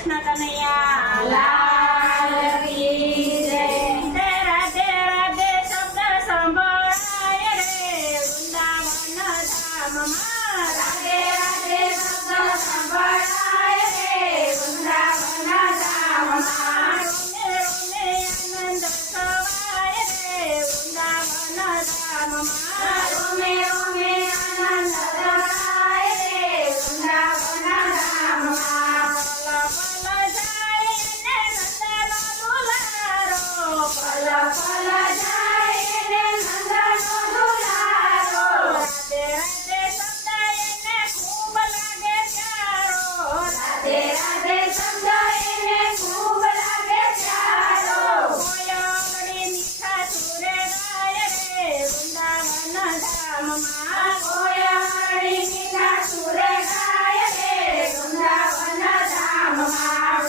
કૃષ્ણ કનૈયા લાલ કી જય. રાધે રાધે શબ્દ સંભળાય રે વૃંદાવન ધામમાં. રાધે રાધે શબ્દ સંભળાય રે વૃંદાવન ધામમાં. રોમે આનંદ છવાય રે વૃંદાવન ધામમાં. રોમે રોમે આનંદ છવાય રે વૃંદાવન ધામમાં. પલ પલ જાય ને નંદનો દુલારો. રાધે રાધે શબ્દ એને ખૂબ લાગે પ્યારો. રાધે રાધે શબ્દ એને ખૂબ લાગે પ્યારો. કોયલડી મીઠા સુરે ગાય રે વૃંદાવન ધામમાં. કોયલડી મીઠા સુરે ગાય રે વૃંદાવન ધામમાં.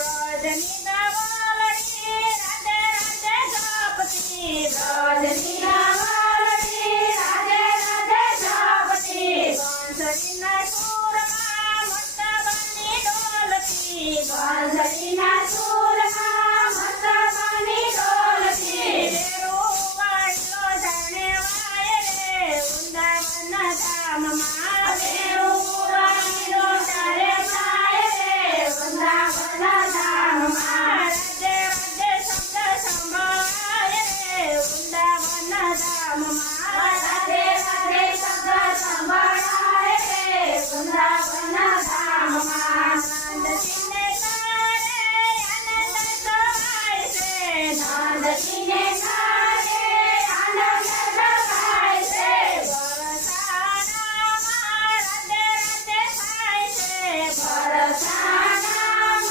રજની નવલડી રાધે રાધે જપતી. રજની નવલડી રાધે રાધે જપતી. બંસરીના સૂરમાં મસ્ત બની ડોલતી. બંસરીના સૂરમાં મસ્ત બની ડોલતી. તેરું વાળલો જાણે વાય રે વૃંદાવન ધામમાં. તેરું વાળલો જાણે વાય રે વૃંદાવન ધામમાં. રાધે રાધે શબ્દ સંભળાય રે વૃંદાવન ધામમાં. રાધે રાધે શબ્દ સંભળાય રે વૃંદાવન ધામમાં. નંદજીને કારે આનંદ છવાય છે. નંદજીને કારે આનંદ છવાય છે. વરસાનામાં રાધે રાધે થાય છે. વરસાનામાં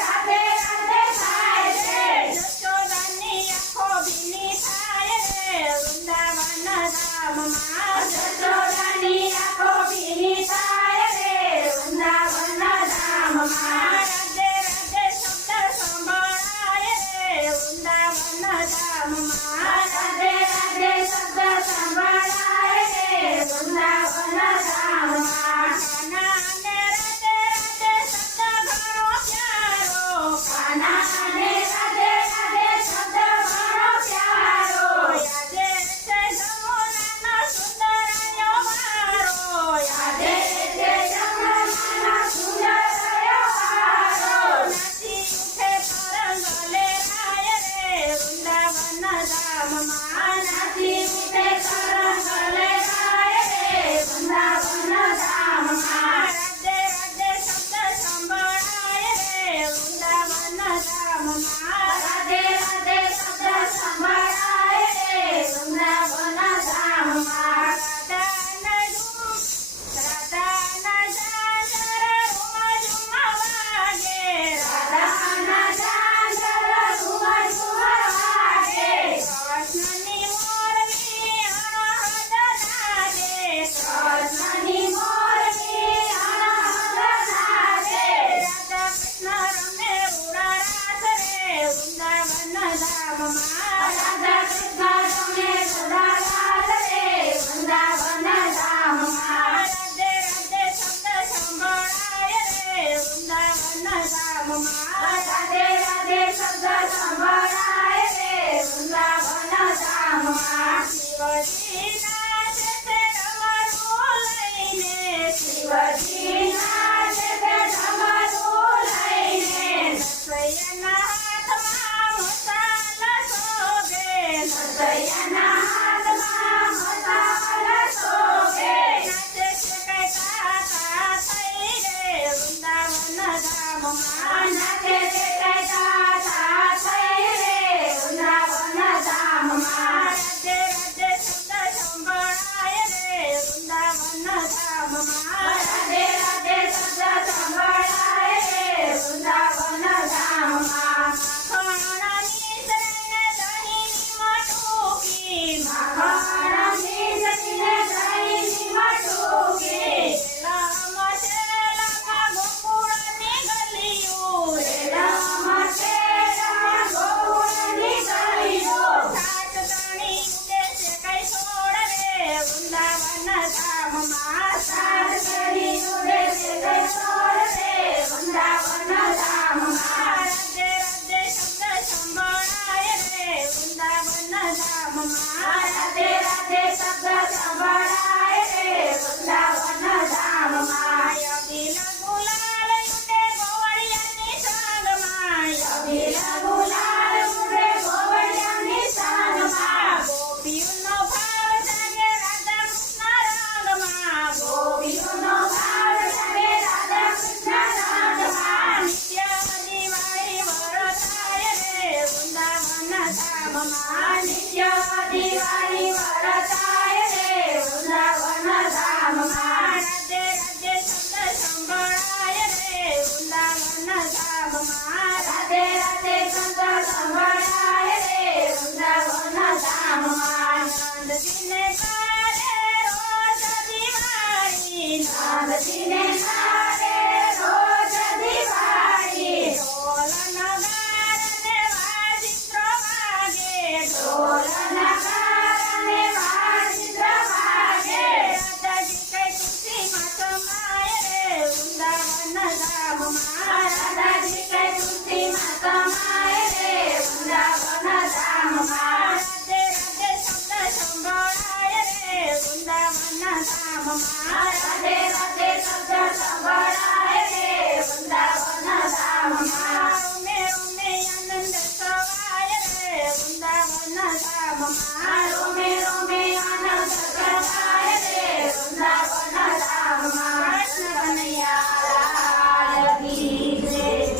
રાધે રાધે થાય છે. જશોદાની આંખો ભીની થાય રે વૃંદાવન ધામમાં. જશોદાની આંખો ભીની થાય રે વૃંદાવન ધામમાં. શબ્દ સંભળાય રે વૃંદાવન ધામમાં નંદજીને કરે રોજ દિવાળી નંદજીને કરે રોજ દિવાળી ઢોલ નગારા ને વાજિંત્રો વાગે ઢોલ નગારા ને વાજિંત્રો વાગે રાધાજી કઈ ખુશીમાં સમાય રે વૃંદાવન ધામમાં રાધાજી કઈ ખુશીમાં સમાય રે વૃંદાવન ધામમાં રાધે રાધે શબ્દ સંભળાય રે વૃંદાવન ધામમાં રાધે રાધે શબ્દ સંભળાય રે વૃંદાવન ધામમાં